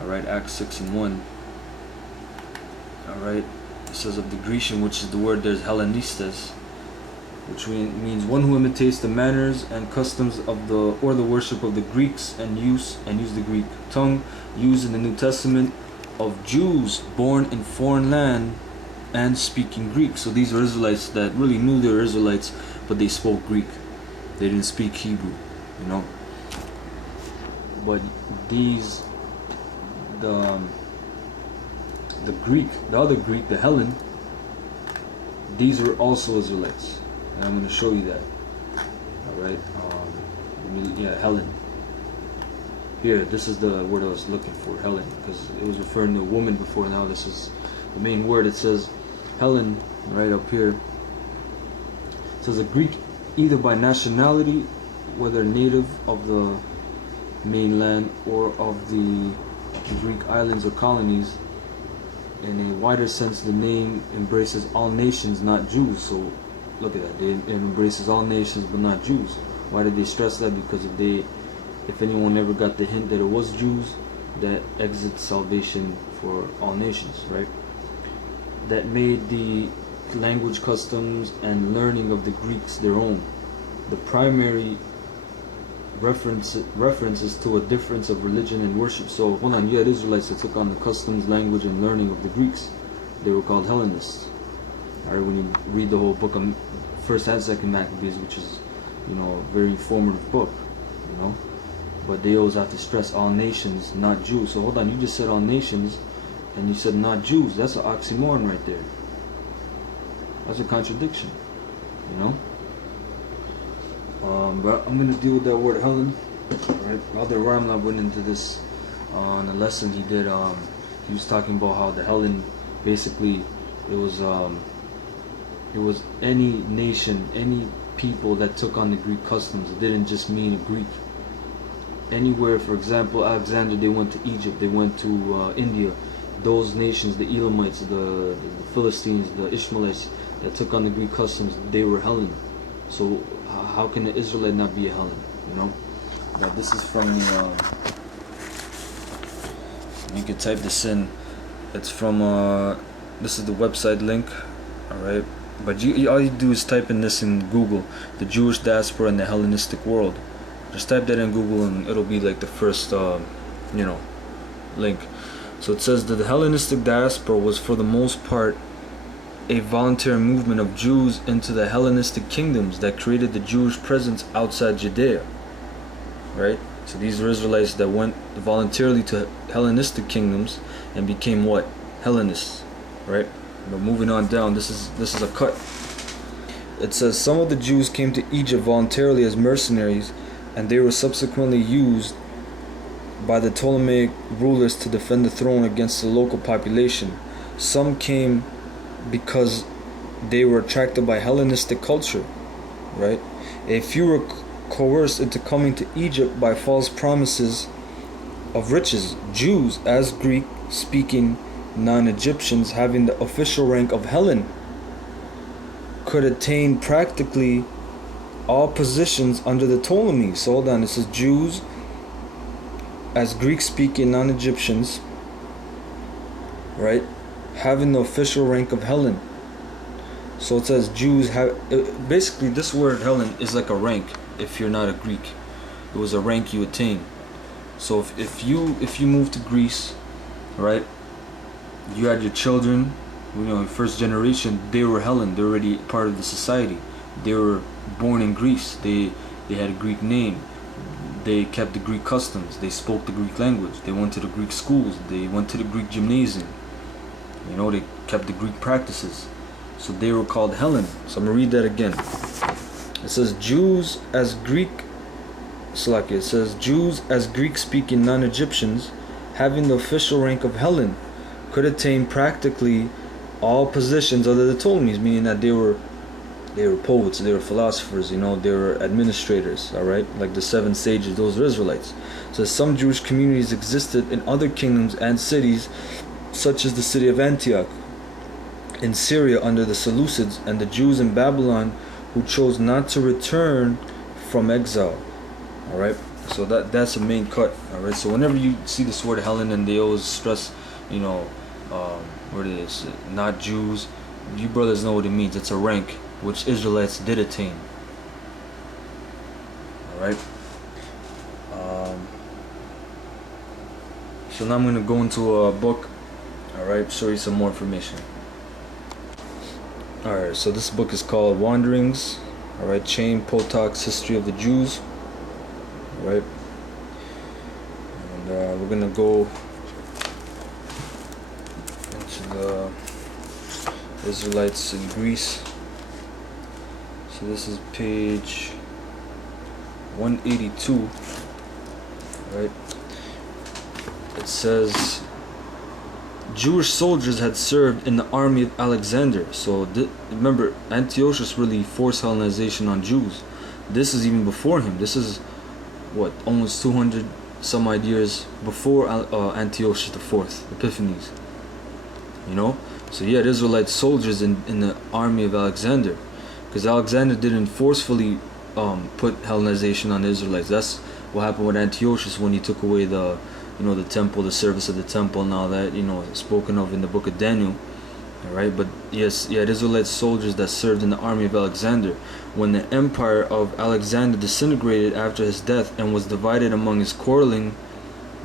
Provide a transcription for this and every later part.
Alright, Acts 6 and 1. Alright, it says of the Grecian, which is the word there's Hellenistes, which means one who imitates the manners and customs of the worship of the Greeks and use the Greek tongue used in the New Testament of Jews born in foreign land and speaking Greek. So these are Israelites that really knew they were Israelites, but they spoke Greek. They didn't speak Hebrew, you know. But these, the Greek, the other Greek, the Hellen, these were also Israelites. And I'm going to show you that. Alright, yeah, Hellen. Here, this is the word I was looking for, Hellen, because it was referring to a woman before. Now this is the main word. It says Hellen right up here. It says a Greek either by nationality, whether native of the mainland or of the Greek islands or colonies. In a wider sense, the name embraces all nations, not Jews. So look at that, it embraces all nations but not Jews. Why did they stress that? Because if anyone ever got the hint that it was Jews, that exits salvation for all nations, right? That made the language, customs, and learning of the Greeks their own. The primary references to a difference of religion and worship. So hold on, you had Israelites that took on the customs, language, and learning of the Greeks. They were called Hellenists. Alright, when you read the whole book of 1st and 2nd Maccabees, which is, you know, a very informative book, you know. But they always have to stress all nations, not Jews. So hold on, you just said all nations, and you said not Jews. That's an oxymoron right there. That's a contradiction, you know. But I'm gonna deal with that word Hellen. Right, Brother Ramla went into this on a lesson he did. He was talking about how the Hellen, basically, it was any nation, any people that took on the Greek customs. It didn't just mean a Greek. Anywhere, for example, Alexander, they went to Egypt, they went to India. Those nations, the Elamites, the Philistines, the Ishmaelites that took on the Greek customs, they were Hellen. So how can an Israelite not be a Hellen? You know. Now this is from. You can type this in. It's from. This is the website link. All right. But all you do is type in this in Google, the Jewish diaspora in the Hellenistic world. Just type that in Google and it'll be like the first, link. So it says that the Hellenistic diaspora was for the most part a voluntary movement of Jews into the Hellenistic kingdoms that created the Jewish presence outside Judea. Right? So these are Israelites that went voluntarily to Hellenistic kingdoms and became what? Hellenists. Right? But moving on down, this is a cut. It says some of the Jews came to Egypt voluntarily as mercenaries, and they were subsequently used by the Ptolemaic rulers to defend the throne against the local population. Some came because they were attracted by Hellenistic culture, right? A few were coerced into coming to Egypt by false promises of riches. Jews, as Greek-speaking non-Egyptians having the official rank of Hellen, could attain practically all positions under the Ptolemies. So hold on, it says Jews as Greek-speaking non-Egyptians, right, having the official rank of Hellen. So it says Jews have, basically this word Hellen is like a rank. If you're not a Greek, it was a rank you attain. So if you move to Greece, right, you had your children, first generation, they were Hellen. They're already part of the society. They were born in Greece. They had a Greek name. They kept the Greek customs. They spoke the Greek language. They went to the Greek schools. They went to the Greek gymnasium. They kept the Greek practices. So they were called Hellen. So I'm going to read that again. It says Jews as Greek-speaking non-Egyptians having the official rank of Hellen could attain practically all positions under the Ptolemies, meaning that they were poets, they were philosophers, they were administrators, alright? Like the 7 sages, those are Israelites. So some Jewish communities existed in other kingdoms and cities, such as the city of Antioch in Syria under the Seleucids, and the Jews in Babylon who chose not to return from exile. Alright? So that's a main cut. All right. So whenever you see this word Helen, and they always stress, you know, what it is, not Jews. You brothers know what it means. It's a rank which Israelites did attain. All right. So now I'm going to go into a book. All right. Show you some more information. All right. So this book is called Wanderings. All right. Chaim Potak's History of the Jews. All right. And we're going to go into the Israelites in Greece. So this is page 182. Right. It says Jewish soldiers had served in the army of Alexander. So remember, Antiochus really forced Hellenization on Jews. This is even before him. This is what, almost 200 some odd years before Antiochus IV, Epiphanes. You know. So yeah, the Israelite soldiers in the army of Alexander, because Alexander didn't forcefully put Hellenization on the Israelites. That's what happened with Antiochus when he took away the temple, the service of the temple, and all that, spoken of in the book of Daniel. All right, but yes, the Israelite soldiers that served in the army of Alexander. When the empire of Alexander disintegrated after his death and was divided among his quarreling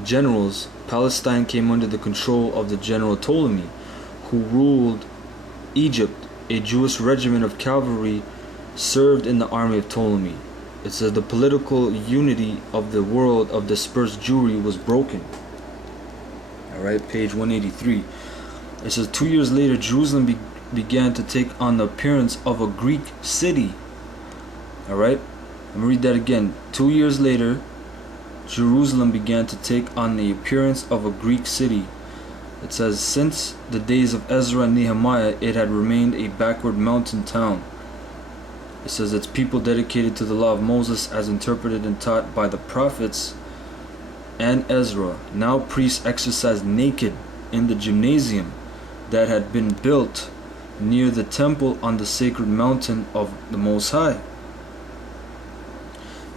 generals, Palestine came under the control of the general Ptolemy, who ruled Egypt. A Jewish regiment of cavalry served in the army of Ptolemy. It says the political unity of the world of dispersed Jewry was broken. Alright, page 183. It says 2 years later, Jerusalem began to take on the appearance of a Greek city. Alright, I'm going to read that again. 2 years later, Jerusalem began to take on the appearance of a Greek city. It says, since the days of Ezra and Nehemiah, it had remained a backward mountain town. It says its people dedicated to the law of Moses as interpreted and taught by the prophets and Ezra. Now priests exercised naked in the gymnasium that had been built near the temple on the sacred mountain of the Most High.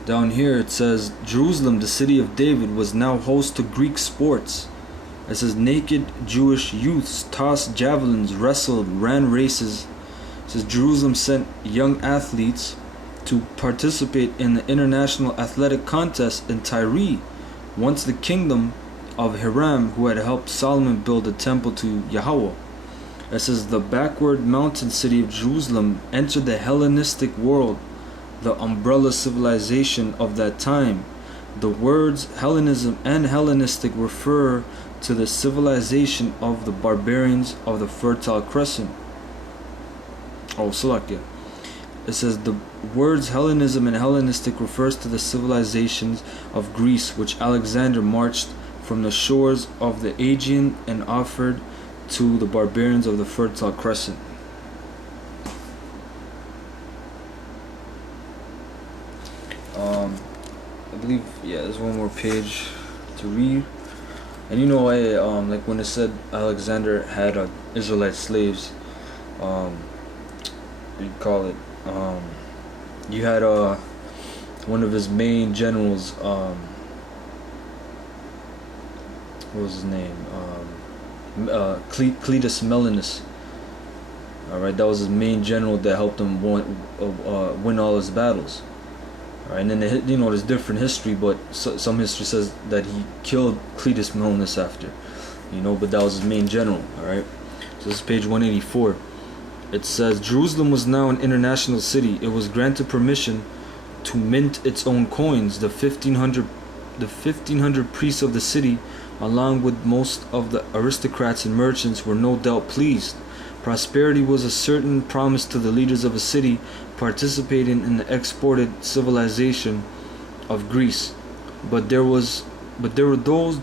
Down here it says, Jerusalem, the city of David, was now host to Greek sports. It says naked Jewish youths tossed javelins, wrestled, ran races. It says Jerusalem sent young athletes to participate in the international athletic contest in Tyre, once the kingdom of Hiram, who had helped Solomon build a temple to Yahweh. It says the backward mountain city of Jerusalem entered the Hellenistic world, the umbrella civilization of that time. The words Hellenism and Hellenistic refer to the civilization of the barbarians of the Fertile Crescent. Salakia. It says the words Hellenism and Hellenistic refers to the civilizations of Greece, which Alexander marched from the shores of the Aegean and offered to the barbarians of the Fertile Crescent. I believe, there's one more page to read. And like when it said Alexander had Israelite slaves, you'd call it, you had one of his main generals, what was his name, Cletus Melanus. Alright, that was his main general that helped him win all his battles. Alright, and then there's different history, but some history says that he killed Cletus Melanus after, but that was his main general. Alright, so this is page 184. It says Jerusalem was now an international city. It was granted permission to mint its own coins. The 1500 priests of the city, along with most of the aristocrats and merchants, were no doubt pleased. Prosperity was a certain promise to the leaders of a city participating in the exported civilization of Greece. But there were those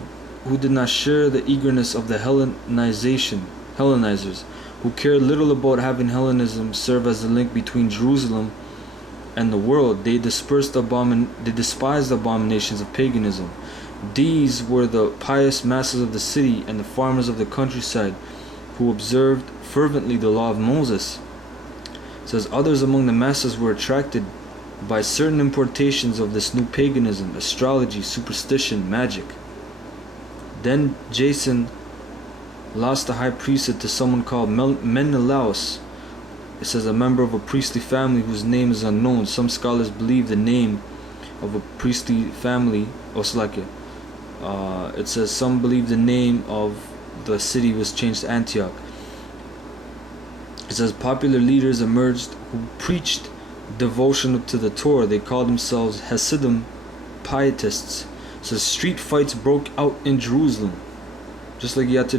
who did not share the eagerness of the Hellenizers, who cared little about having Hellenism serve as the link between Jerusalem and the world. They despised the abominations of paganism. These were the pious masses of the city and the farmers of the countryside, who observed fervently the law of Moses. It says others among the masses were attracted by certain importations of this new paganism, astrology, superstition, magic. Then Jason lost the high priesthood to someone called Menelaus. It says a member of a priestly family whose name is unknown. Some scholars believe the name of a priestly family, it says some believe the name of the city was changed to Antioch. It says popular leaders emerged who preached devotion to the Torah. They called themselves Hasidim, pietists. So street fights broke out in Jerusalem, just like you had today.